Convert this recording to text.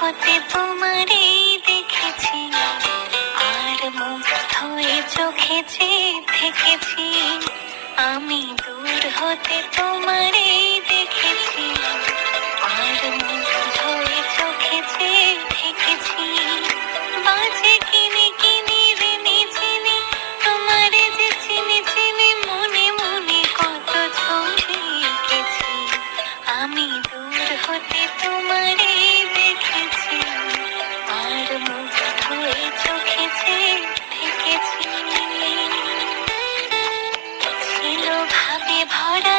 হতে তোমারে দেখেছি, আর মুগ্ধ হয়ে চোখে চেয়ে থেকেছি। আমি দূর হতে তোমারে দেখেছি, আর মুগ্ধ হয়ে চোখে চেয়ে থেকেছি। বাজে কিনে কিনে রেনে চিনি, তোমারে যে চিনি চিনি, মনে মনে কত ছবি এঁকেছি। আমি দূর হতে তোমারে দেখেছি, আর মুগ্ধ হয়ে চোখে চেয়ে থেকেছি। ছিল ভাবে ভরা